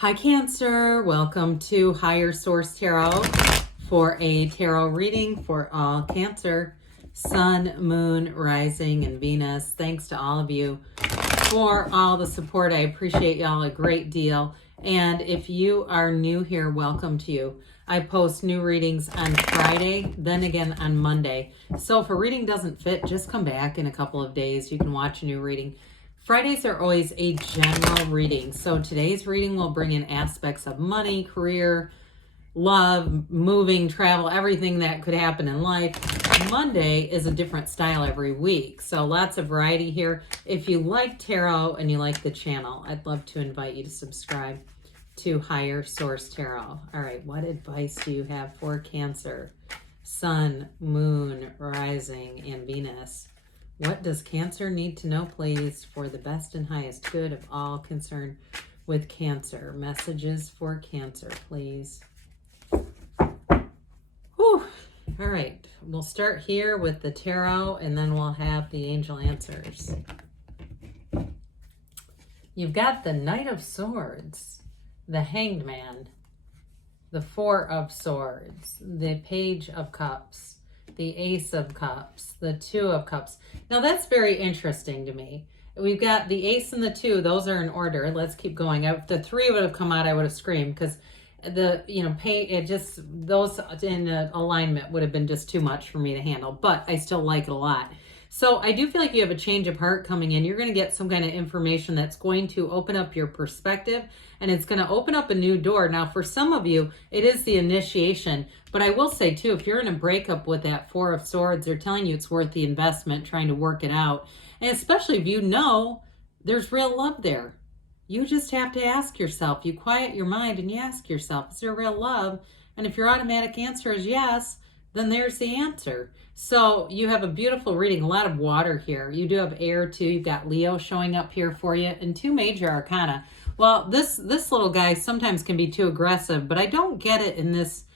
Hi Cancer, welcome to Higher Source Tarot for a tarot reading for all Cancer, Sun, Moon, Rising, and Venus. Thanks to all of you for all the support. I appreciate y'all a great deal. And if you are new here, welcome to you. I post new readings on Friday, then again on Monday. So if a reading doesn't fit, just come back in a couple of days. You can watch a new reading. Fridays are always a general reading. So today's reading will bring in aspects of money, career, love, moving, travel, everything that could happen in life. Monday is a different style every week. So lots of variety here. If you like tarot and you like the channel, I'd love to invite you to subscribe to Higher Source Tarot. All right, what advice do you have for Cancer, Sun, Moon, Rising, and Venus? What does Cancer need to know, please, for the best and highest good of all concerned with Cancer? Messages for Cancer, please. Whew. All right, we'll start here with the tarot, and then we'll have the angel answers. You've got the Knight of Swords, the Hanged Man, the Four of Swords, the Page of Cups, the Ace of Cups, the Two of Cups. Now that's very interesting to me. We've got the Ace and the Two. Those are in order. Let's keep going. If the Three would have come out, I would have screamed because those in alignment would have been just too much for me to handle. But I still like it a lot. So I do feel like you have a change of heart coming in. You're going to get some kind of information that's going to open up your perspective, and it's going to open up a new door. Now, for some of you, it is the initiation. But I will say, too, if you're in a breakup with that Four of Swords, they're telling you it's worth the investment, trying to work it out. And especially if you know there's real love there. You just have to ask yourself. You quiet your mind and you ask yourself, is there real love? And if your automatic answer is yes, then there's the answer. So you have a beautiful reading, a lot of water here. You do have air too. You've got Leo showing up here for you, and two major arcana. Well, this little guy sometimes can be too aggressive, but I don't get it in this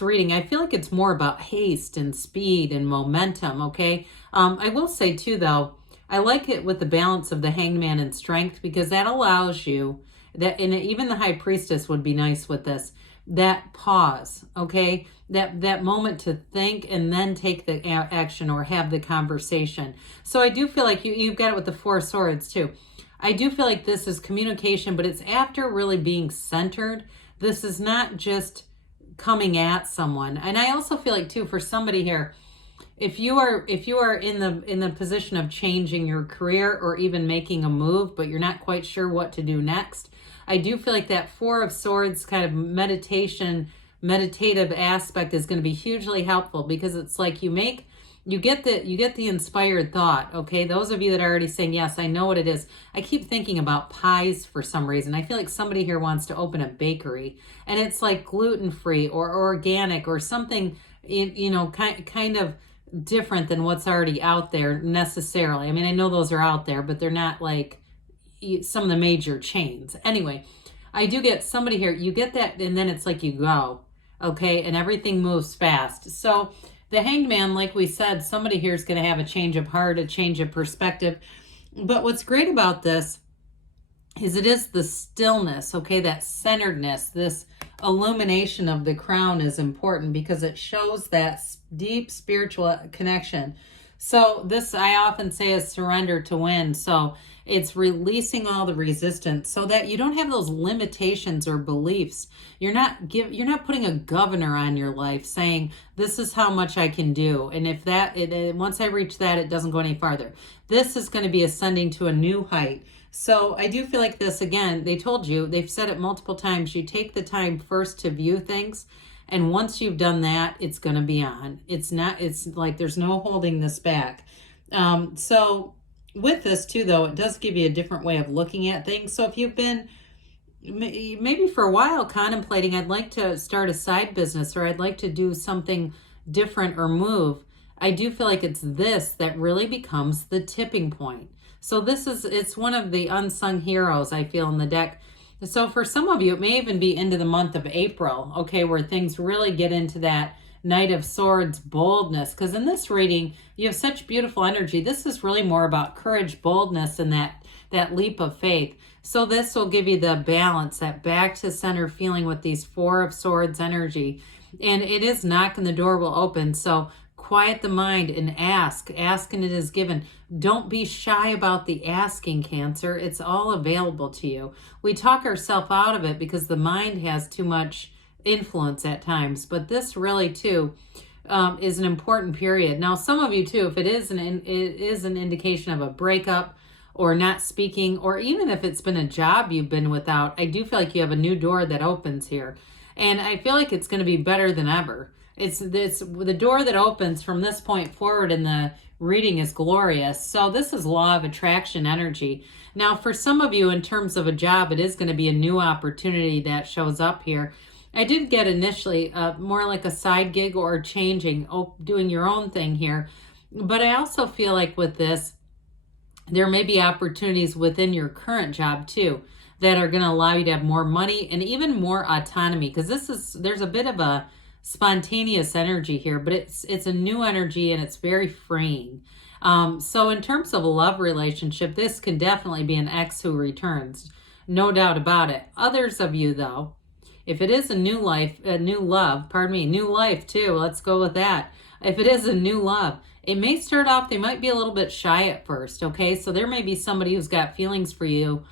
reading. I feel like it's more about haste and speed and momentum, okay? I will say too, though, I like it with the balance of the Hanged Man and strength, because that allows you, that, and even the High Priestess would be nice with this, that pause, okay? That moment to think and then take the action or have the conversation. So I do feel like you've got it with the Four of Swords too. I do feel like this is communication, but it's after really being centered. This is not just coming at someone. And I also feel like too, for somebody here, if you are in the position of changing your career or even making a move, but you're not quite sure what to do next, I do feel like that Four of Swords kind of meditative aspect is going to be hugely helpful, because it's like you get the inspired thought. Okay, those of you that are already saying yes, I know what it is. I keep thinking about pies for some reason. I feel like somebody here wants to open a bakery, and it's like gluten-free or organic or something, kind of different than what's already out there necessarily. I mean, I know those are out there, but they're not like some of the major chains. Anyway, I do get somebody here, you get that, and then it's like you go, okay, and everything moves fast. So the Hanged Man, like we said, somebody here is going to have a change of heart, a change of perspective. But what's great about this is it is the stillness, okay, that centeredness, this illumination of the crown is important, because it shows that deep spiritual connection. So this, I often say, is surrender to win. So it's releasing all the resistance so that you don't have those limitations or beliefs. You're not putting a governor on your life saying, this is how much I can do. And if once I reach that, it doesn't go any farther. This is going to be ascending to a new height. So I do feel like this, again, they told you, they've said it multiple times, you take the time first to view things. And once you've done that, it's going to be on. It's like there's no holding this back. So with this too, though, it does give you a different way of looking at things. So if you've been maybe for a while contemplating, I'd like to start a side business, or I'd like to do something different or move, I do feel like it's this that really becomes the tipping point. So it's one of the unsung heroes, I feel, in the deck. So for some of you, it may even be into the month of April, okay, where things really get into that Knight of Swords boldness. Because in this reading, you have such beautiful energy. This is really more about courage, boldness, and that leap of faith. So this will give you the balance, that back to center feeling with these Four of Swords energy. And it is knocking, the door will open. So quiet the mind and ask. Ask and it is given. Don't be shy about the asking, Cancer. It's all available to you. We talk ourselves out of it because the mind has too much influence at times. But this really, too, is an important period. Now, some of you, too, if it is an indication of a breakup or not speaking, or even if it's been a job you've been without, I do feel like you have a new door that opens here. And I feel like it's going to be better than ever. It's the door that opens from this point forward in the reading is glorious. So this is law of attraction energy. Now, for some of you, in terms of a job, it is going to be a new opportunity that shows up here. I did get initially more like a side gig or changing, doing your own thing here. But I also feel like with this, there may be opportunities within your current job too that are going to allow you to have more money and even more autonomy, because there's a bit of a spontaneous energy here, but it's a new energy and it's very freeing. So in terms of a love relationship, this can definitely be an ex who returns, no doubt about it. Others of you though, if it is a new life, new life too, let's go with that. If it is a new love, it may start off, they might be a little bit shy at first, okay? So there may be somebody who's got feelings for you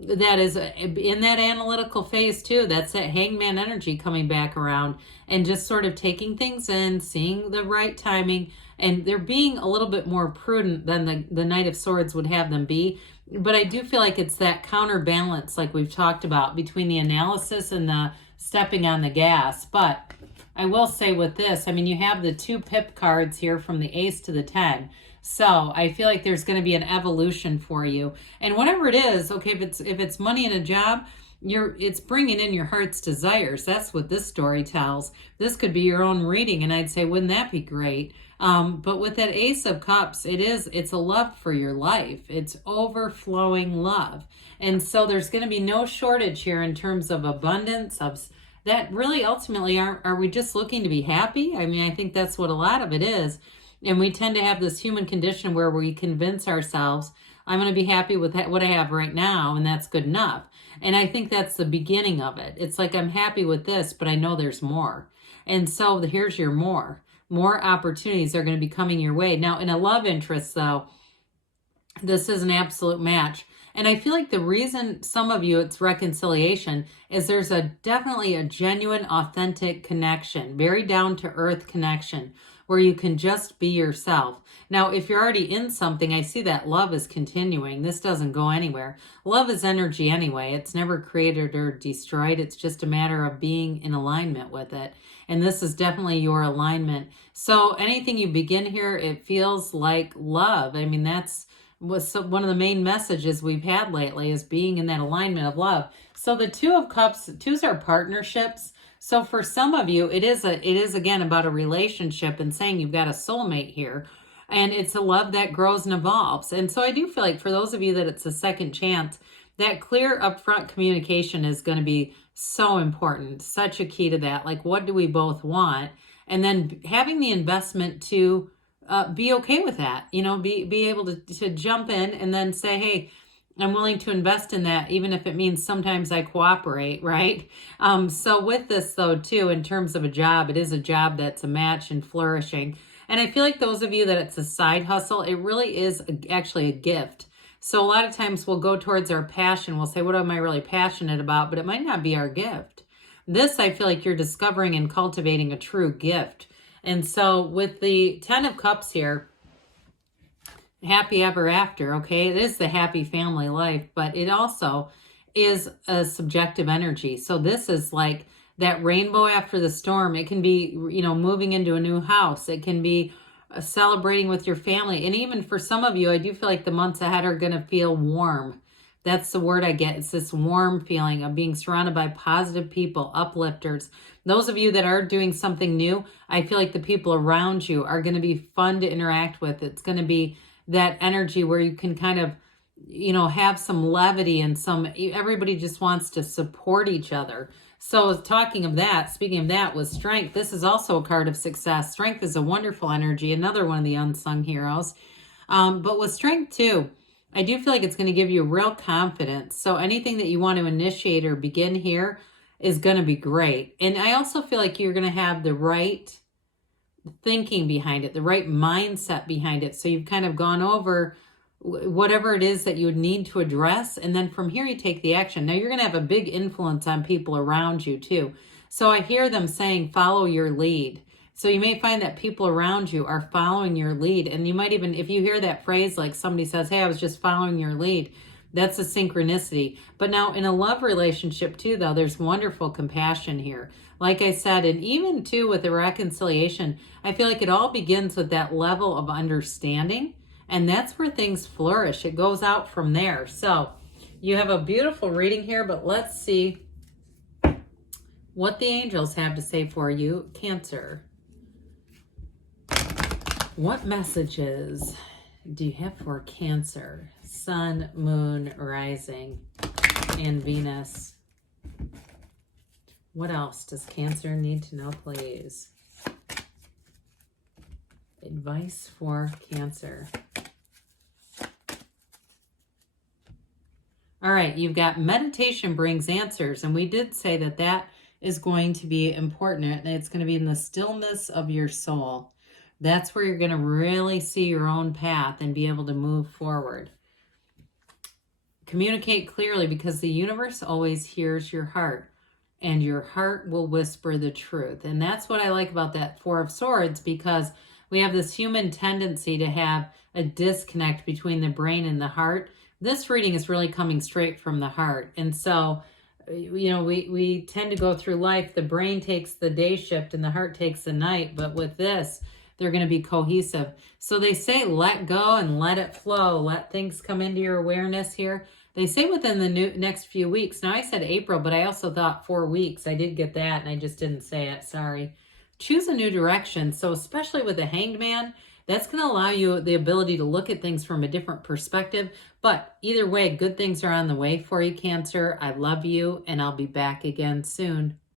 that is in that analytical phase too. That's that hangman energy coming back around and just sort of taking things in, seeing the right timing, and they're being a little bit more prudent than the Knight of Swords would have them be. But I do feel like it's that counterbalance, like we've talked about, between the analysis and the stepping on the gas. But I will say with this, I mean, you have the 2 pip cards here from the Ace to the 10. So I feel like there's going to be an evolution for you. And whatever it is, okay, if it's money and a job, it's bringing in your heart's desires. That's what this story tells. This could be your own reading, and I'd say, wouldn't that be great? But with that Ace of Cups, it's a love for your life. It's overflowing love. And so there's going to be no shortage here in terms of abundance, of that really ultimately, are we just looking to be happy? I mean, I think that's what a lot of it is. And we tend to have this human condition where we convince ourselves, I'm going to be happy with what I have right now, and that's good enough. And I think that's the beginning of it. It's like, I'm happy with this, but I know there's more. And so here's your more. More opportunities are going to be coming your way. Now, in a love interest, though, this is an absolute match. And I feel like the reason some of you it's reconciliation is there's definitely a genuine, authentic connection, very down-to-earth connection, where you can just be yourself. Now, if you're already in something, I see that love is continuing. This doesn't go anywhere. Love is energy anyway. It's never created or destroyed. It's just a matter of being in alignment with it. And this is definitely your alignment. So anything you begin here, it feels like love. I mean, that's one of the main messages we've had lately, is being in that alignment of love. So the 2 of Cups, 2s are partnerships. So for some of you, it is again about a relationship and saying you've got a soulmate here, and it's a love that grows and evolves. And so I do feel like for those of you that it's a second chance, that clear upfront communication is going to be so important, such a key to that. Like, what do we both want? And then having the investment to be okay with that, be able to jump in and then say, hey, I'm willing to invest in that, even if it means sometimes I cooperate, right? So with this, though, too, in terms of a job, it is a job that's a match and flourishing. And I feel like those of you that it's a side hustle, it really is actually a gift. So a lot of times we'll go towards our passion. We'll say, what am I really passionate about? But it might not be our gift. This, I feel like you're discovering and cultivating a true gift. And so with the 10 of Cups here, happy ever after, okay? It is the happy family life, but it also is a subjective energy. So this is like that rainbow after the storm. It can be, moving into a new house. It can be celebrating with your family. And even for some of you, I do feel like the months ahead are going to feel warm. That's the word I get. It's this warm feeling of being surrounded by positive people, uplifters. Those of you that are doing something new, I feel like the people around you are going to be fun to interact with. It's going to be that energy where you can kind of, have some levity and everybody just wants to support each other. So speaking of that, with Strength, this is also a card of success. Strength is a wonderful energy, another one of the unsung heroes. But with Strength too, I do feel like it's going to give you real confidence. So anything that you want to initiate or begin here is going to be great. And I also feel like you're going to have the right thinking behind it, the right mindset behind it. So you've kind of gone over whatever it is that you would need to address. And then from here, you take the action. Now you're going to have a big influence on people around you too. So I hear them saying, follow your lead. So you may find that people around you are following your lead. And you might even, if you hear that phrase, like somebody says, hey, I was just following your lead, that's a synchronicity. But now in a love relationship too, though, there's wonderful compassion here. Like I said, and even too with the reconciliation, I feel like it all begins with that level of understanding. And that's where things flourish. It goes out from there. So you have a beautiful reading here, but let's see what the angels have to say for you, Cancer. What messages do you have for Cancer? Sun, Moon, Rising, and Venus. What else does Cancer need to know, please? Advice for Cancer. All right, you've got meditation brings answers, and we did say that that is going to be important, and it's going to be in the stillness of your soul. That's where you're going to really see your own path and be able to move forward. Communicate clearly, because the universe always hears your heart, and your heart will whisper the truth. And that's what I like about that Four of Swords, because we have this human tendency to have a disconnect between the brain and the heart. This reading is really coming straight from the heart. And so, you know, we tend to go through life, the brain takes the day shift and the heart takes the night. But with this, they're going to be cohesive. So they say, let go and let it flow. Let things come into your awareness here. They say within the next few weeks. Now I said April, but I also thought 4 weeks. I did get that and I just didn't say it. Sorry. Choose a new direction. So especially with the Hanged Man, that's going to allow you the ability to look at things from a different perspective. But either way, good things are on the way for you, Cancer. I love you, and I'll be back again soon.